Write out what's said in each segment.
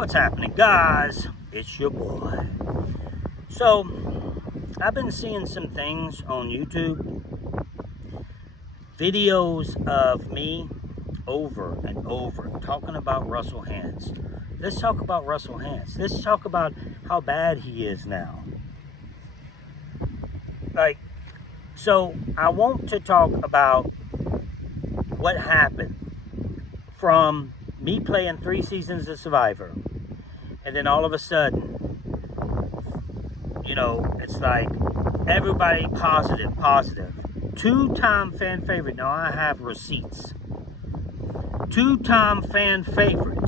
What's happening, guys? It's your boy. So, I've been seeing some things on YouTube, videos of me over and over talking about Russell Hantz. Let's talk about Russell Hantz. Let's talk about how bad he is now. So I want to talk about what happened from me playing 3 seasons of Survivor, and then all of a sudden, it's like everybody positive. 2-time fan favorite. Now I have receipts. 2-time fan favorite.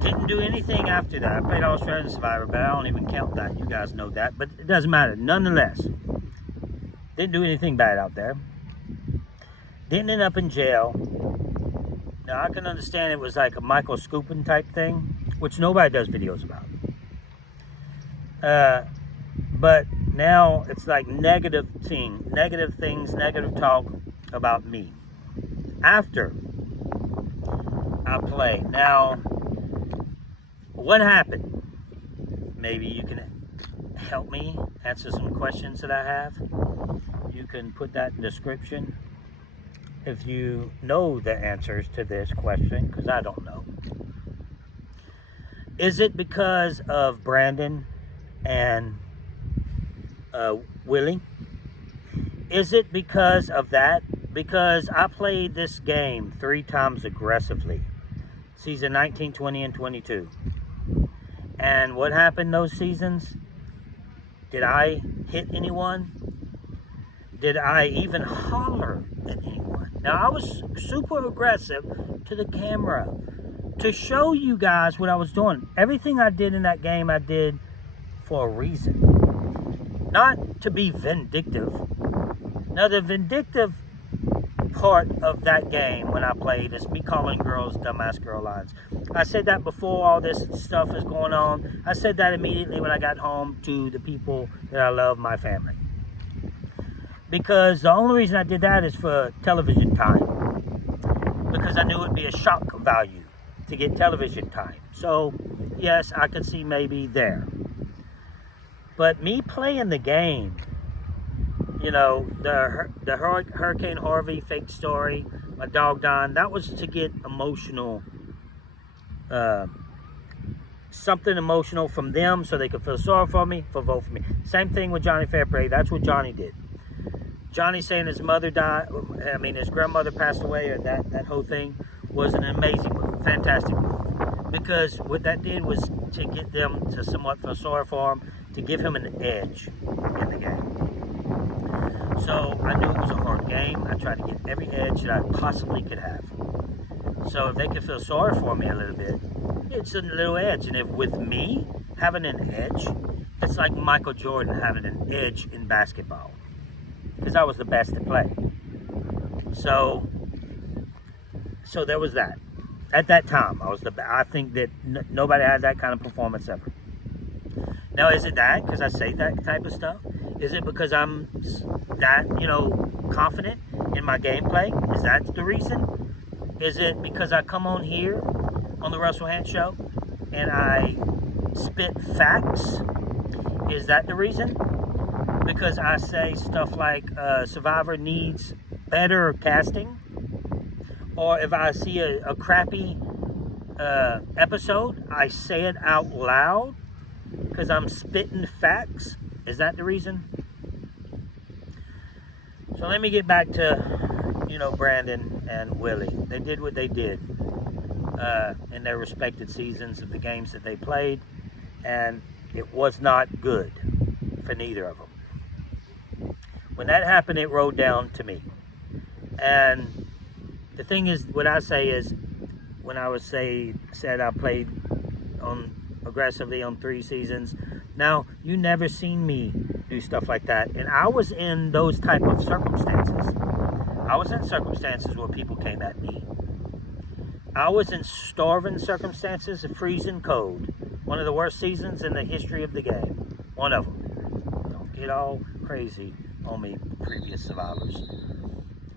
Didn't do anything after that. I played Australian Survivor, but I don't even count that. You guys know that, but it doesn't matter. Nonetheless, didn't do anything bad out there. Didn't end up in jail. Now, I can understand it was like a Michael Scoopin type thing, which nobody does videos about. But now it's like negative things, negative talk about me after I play. Now, what happened? Maybe you can help me answer some questions that I have. You can put that in the description if you know the answers to this question, because I don't know. Is it because of Brandon and Willie? Is it because of that? Because I played this game 3 times aggressively. Season 19, 20, and 22. And what happened those seasons? Did I hit anyone? Did I even holler at anyone? Now, I was super aggressive to the camera to show you guys what I was doing. Everything I did in that game, I did for a reason. Not to be vindictive. Now, the vindictive part of that game when I played is me calling girls dumbass girl lines. I said that before all this stuff is going on. I said that immediately when I got home to the people that I love, my family. Because the only reason I did that is for television time. Because I knew it would be a shock value to get television time. So, yes, I could see maybe there. But me playing the game, the Hurricane Harvey fake story, my dog dying, that was to get emotional, something emotional from them so they could feel sorry for me, for vote for me. Same thing with Johnny Fairplay. That's what Johnny did. Johnny saying his mother died, his grandmother passed away, or that whole thing was an amazing move, fantastic move. Because what that did was to get them to somewhat feel sorry for him, to give him an edge in the game. So I knew it was a hard game. I tried to get every edge that I possibly could have. So if they could feel sorry for me a little bit, it's a little edge. And if with me having an edge, it's like Michael Jordan having an edge in basketball. Because I was the best to play. So there was that. At that time, I think that nobody had that kind of performance ever. Now, is it that because I say that type of stuff? Is it because I'm that, confident in my gameplay? Is that the reason? Is it because I come on here on the Russell Hantz Show and I spit facts? Is that the reason? Because I say stuff like Survivor needs better casting? Or if I see a crappy episode, I say it out loud because I'm spitting facts? Is that the reason? So let me get back to, Brandon and Willie. They did what they did in their respected seasons of the games that they played, and it was not good for neither of them. When that happened, it rolled down to me. And the thing is, what I say is, when I said I played aggressively on 3 seasons, now, you never seen me do stuff like that. And I was in those type of circumstances. I was in circumstances where people came at me. I was in starving circumstances, freezing cold. One of the worst seasons in the history of the game. One of them. Don't get all crazy on me, previous survivors.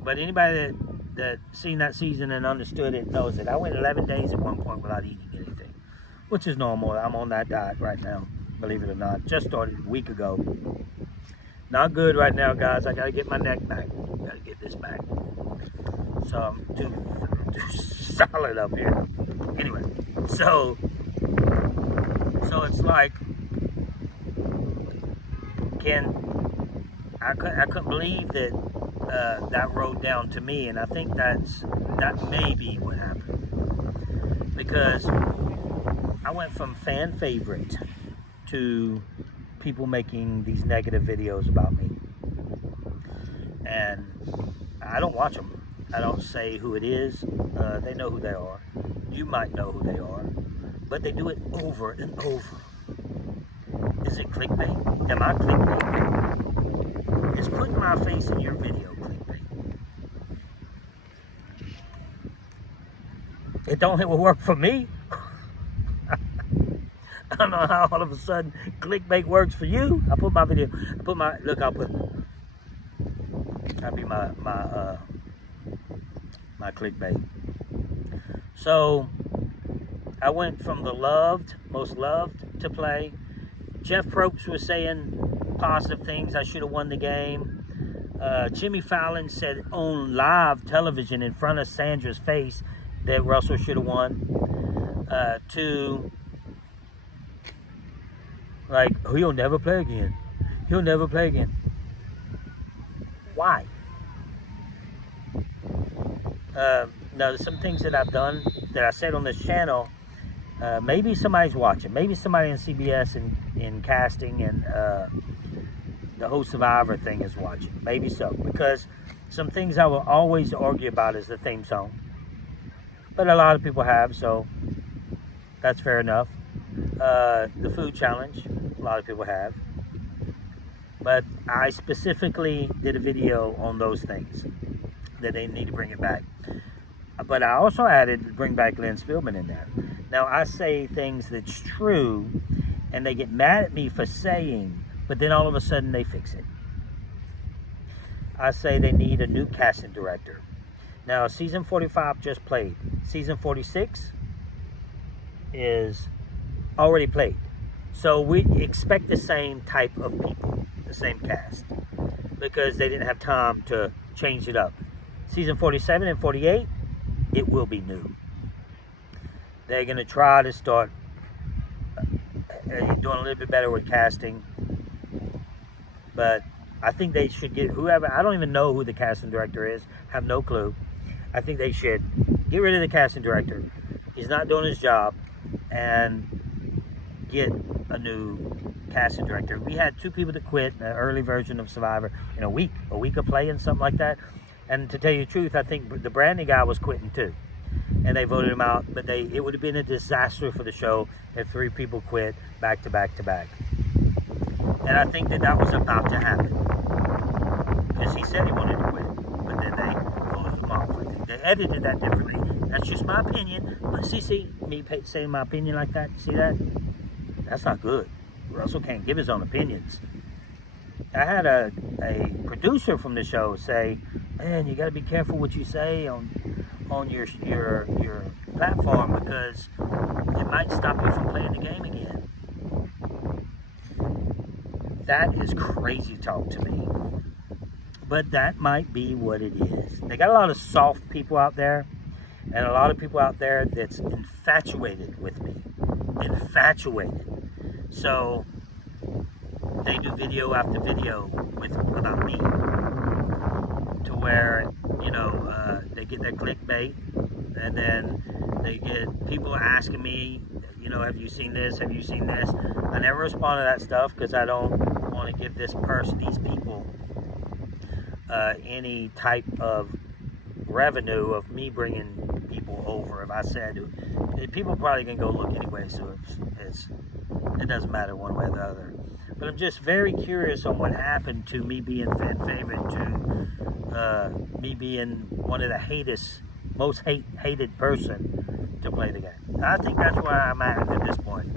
But anybody that seen that season and understood it knows that I went 11 days at one point without eating anything. which is normal. I'm on that diet right now, believe it or not. Just started a week ago. Not good right now, guys. I gotta get my neck back. Gotta get this back. So I'm too solid up here. Anyway, so it's like, I couldn't believe that that rode down to me, and I think that may be what happened, because I went from fan favorite to people making these negative videos about me, and I don't watch them. I don't say who it is. They know who they are. You might know who they are, but they do it over and over. Is it clickbait? Am I clickbait? Is putting my face in your video clickbait? It don't work for me. I don't know how all of a sudden clickbait works for you. I put my video, that'll be my clickbait. So I went from the most loved to play. Jeff Probst was saying positive things. I should have won the game. Jimmy Fallon said on live television in front of Sandra's face that Russell should have won. To like, he'll never play again. He'll never play again. Why? Now, there's some things that I've done that I said on this channel. Maybe somebody's watching. Maybe somebody in CBS in casting and the whole Survivor thing is watching. Maybe so. Because some things I will always argue about is the theme song. But a lot of people have, so that's fair enough. The food challenge, a lot of people have. But I specifically did a video on those things, that they need to bring it back. But I also added bring back Lynn Spielman in there. Now, I say things that's true, and they get mad at me for saying, but then all of a sudden they fix it. I say they need a new casting director. Now, season 45 just played. Season 46 is already played. So we expect the same type of people, the same cast, because they didn't have time to change it up. Season 47 and 48, it will be new. They're going to try to start doing a little bit better with casting. But I think they should get whoever, I don't even know who the casting director is, have no clue. I think they should get rid of the casting director. He's not doing his job, and get a new casting director. We had 2 people that quit in the early version of Survivor in a week of playing, something like that. And to tell you the truth, I think the Brandy guy was quitting too. And they voted him out, but it would have been a disaster for the show if 3 people quit back to back to back. And I think that was about to happen, because he said he wanted to quit, but then they voted him off. I think they edited that differently. That's just my opinion. But see, me saying my opinion like that, see that? That's not good. Russell can't give his own opinions. I had a producer from the show say, man, you got to be careful what you say on your platform, because it might stop you from playing the game again. That is crazy talk to me. But that might be what it is. They got a lot of soft people out there, and a lot of people out there that's infatuated with me. Infatuated. So they do video after video about me, to where, they get their clickbait, and then they get people asking me, have you seen this? Have you seen this? I never respond to that stuff, because I don't want to give these people any type of revenue of me bringing people over. If I said, people probably can go look anyway, so it doesn't matter one way or the other. But I'm just very curious on what happened to me being fan favorite, to me being one of the most hated person to play the game. I think that's where I'm at this point.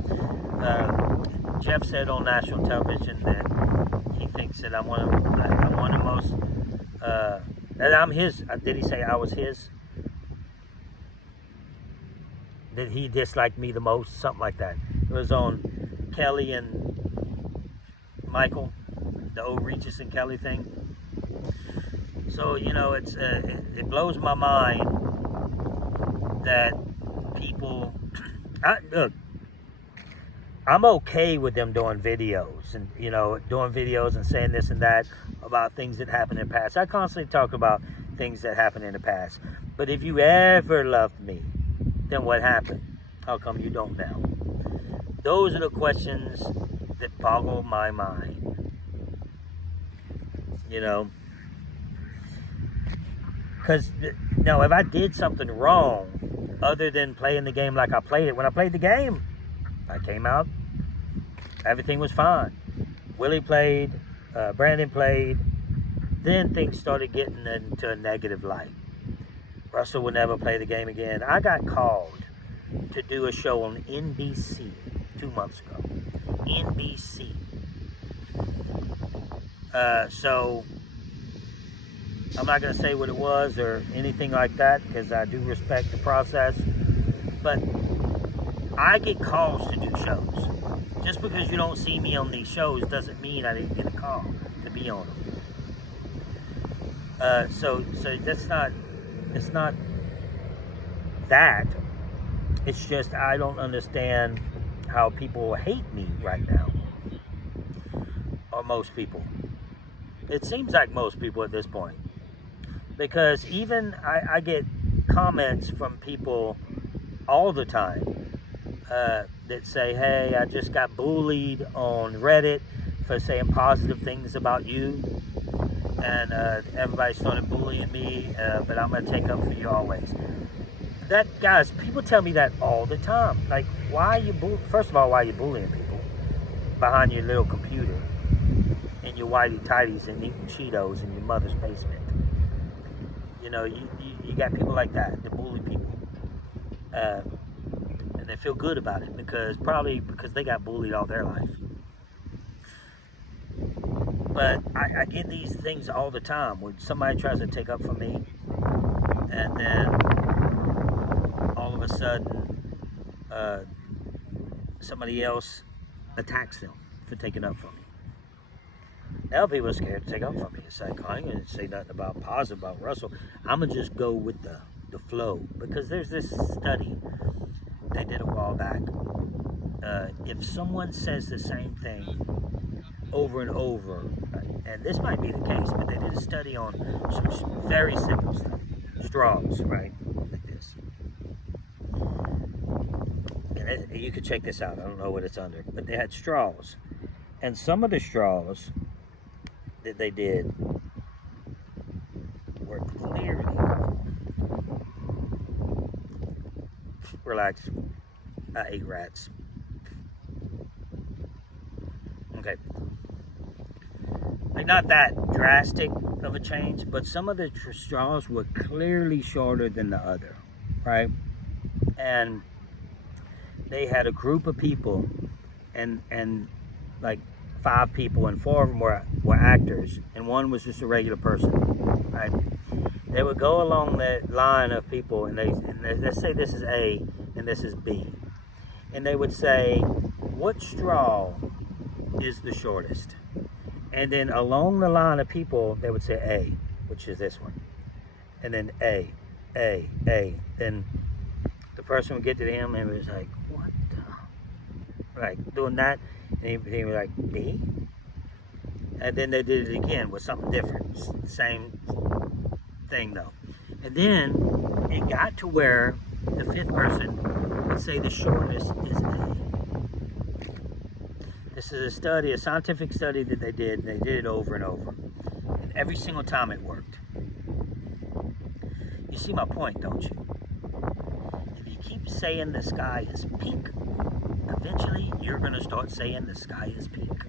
Jeff said on national television that he thinks that I'm one of the most, that I'm his. Did he say I was his? that he disliked me the most, something like that. It was on Kelly and Michael, the old Regis and Kelly thing. So, you know, it blows my mind that people, look, I'm okay with them doing videos and, you know, doing videos and saying this and that about things that happened in the past. I constantly talk about things that happened in the past. But if you ever loved me, then what happened? How come you don't now? Those are the questions that boggle my mind. You know? Because, now, if I did something wrong, other than playing the game like I played it, when I played the game, I came out, everything was fine. Willie played, Brandon played, then things started getting into a negative light. Russell would never play the game again. I got called to do a show on NBC 2 months ago. NBC. So, I'm not going to say what it was or anything like that because I do respect the process. But I get calls to do shows. Just because you don't see me on these shows doesn't mean I didn't get a call to be on them. So that's not, it's not that. It's just I don't understand how people hate me right now. Or most people. It seems like most people at this point. Because even I get comments from people all the time that say, hey, I just got bullied on Reddit for saying positive things about you. And everybody started bullying me, but I'm going to take up for you always. Guys, people tell me that all the time. Like, why are you first of all, why are you bullying people behind your little computer and your whitey tighties and eating Cheetos in your mother's basement? You know, you got people like that bully people. And they feel good about it probably because they got bullied all their life. But I get these things all the time when somebody tries to take up for me, and then all of a sudden somebody else attacks them for taking up for me. Now people are scared to take up for me. It's like, I ain't going to say nothing about positive about Russell. I'm going to just go with the flow. Because there's this study they did a while back. If someone says the same thing over and over, and this might be the case, but they did a study on some very simple stuff. Straws, right? Like this. And you could check this out. I don't know what it's under. But they had straws. And some of the straws that they did were clearly, relax, I ate rats. Okay, like not that drastic of a change, but some of the straws were clearly shorter than the other, right? And they had a group of people, and like 5 people, and 4 of them were actors, and 1 was just a regular person, right? They would go along that line of people, and they let's say this is A and this is B, and they would say, what straw is the shortest? And then along the line of people, they would say A, which is this one, and then A. Then the person would get to him and was like, what the? Like doing that. And he was like, B? And then they did it again with something different. Same thing, though. And then it got to where the 5th person would say the shortest is A. This is a study, a scientific study that they did. And they did it over and over. And every single time it worked. You see my point, don't you? If you keep saying the sky is pink, eventually, you're going to start saying the sky is pink.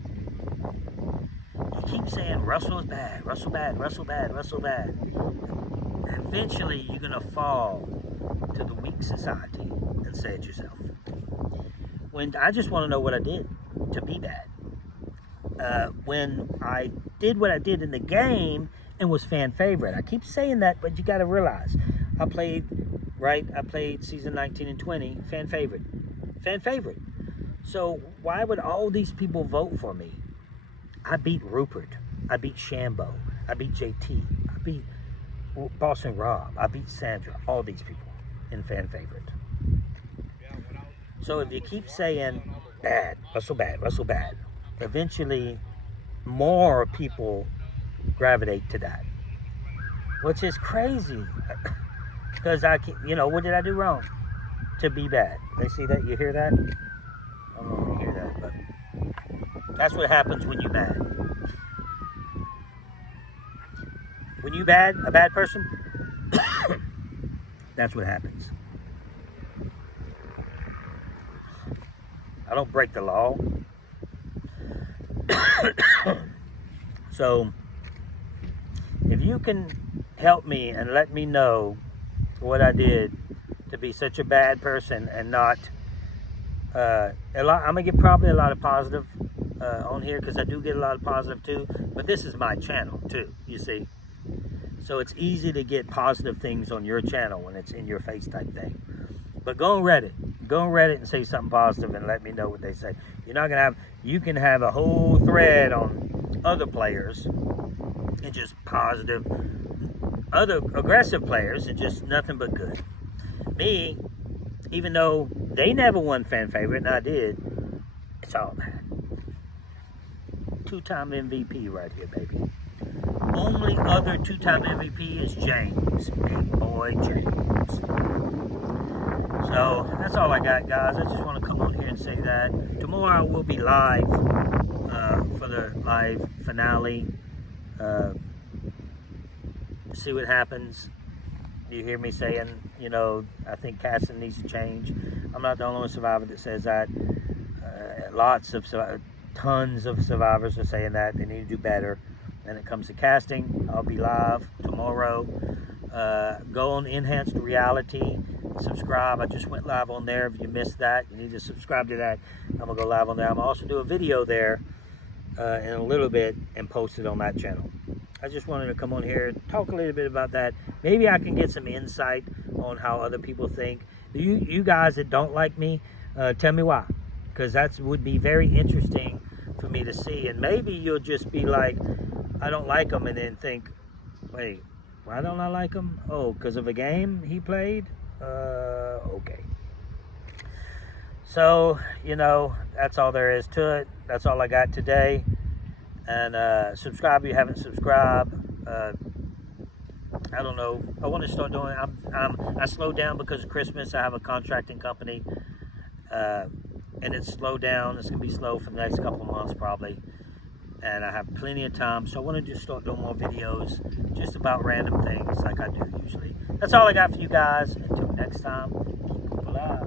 You keep saying Russell is bad, Russell bad, Russell bad, Russell bad. Eventually, you're going to fall to the weak society and say it yourself. When I just want to know what I did to be bad. When I did what I did in the game and was fan favorite. I keep saying that, but you got to realize I played right? I played season 19 and 20, fan favorite. Fan favorite. So why would all these people vote for me? I beat Rupert. I beat Shambo. I beat JT. I beat Boston Rob. I beat Sandra. All these people in fan favorite. So if you keep saying bad, Russell bad, eventually more people gravitate to that, which is crazy. Because what did I do wrong to be bad? They see that? You hear that? I don't know if you hear that, but that's what happens when you bad. When you bad, a bad person, that's what happens. I don't break the law. So, if you can help me and let me know what I did to be such a bad person and not I'm gonna get probably a lot of positive on here, because I do get a lot of positive too, but this is my channel too, you see, so it's easy to get positive things on your channel when it's in your face type thing. But go on Reddit and say something positive and let me know what they say. You can have a whole thread on other players and just positive, other aggressive players and just nothing but good. Me, even though they never won fan favorite and I did, it's all bad. 2-time MVP right here, baby. Only other 2-time MVP is James, big boy James. So that's all I got, guys. I just want to come on here and say that tomorrow we'll be live for the live finale. See what happens. You hear me saying, I think casting needs to change. I'm not the only survivor that says that. Tons of survivors are saying that they need to do better. When it comes to casting, I'll be live tomorrow. Go on Enhanced Reality, subscribe. I just went live on there. If you missed that, you need to subscribe to that. I'm gonna go live on there. I'm gonna also do a video there in a little bit and post it on that channel. I just wanted to come on here, talk a little bit about that. Maybe I can get some insight on how other people think. You guys that don't like me, tell me why, because that would be very interesting for me to see. And maybe you'll just be like, I don't like him, and then think, wait, why don't I like him? Oh, because of a game he played? Okay. So, that's all there is to it. That's all I got today. And subscribe if you haven't subscribed. I don't know. I want to start doing. I slowed down because of Christmas. I have a contracting company, and it's slowed down. It's gonna be slow for the next couple of months probably. And I have plenty of time, so I want to just start doing more videos, just about random things like I do usually. That's all I got for you guys. Until next time, keep people alive.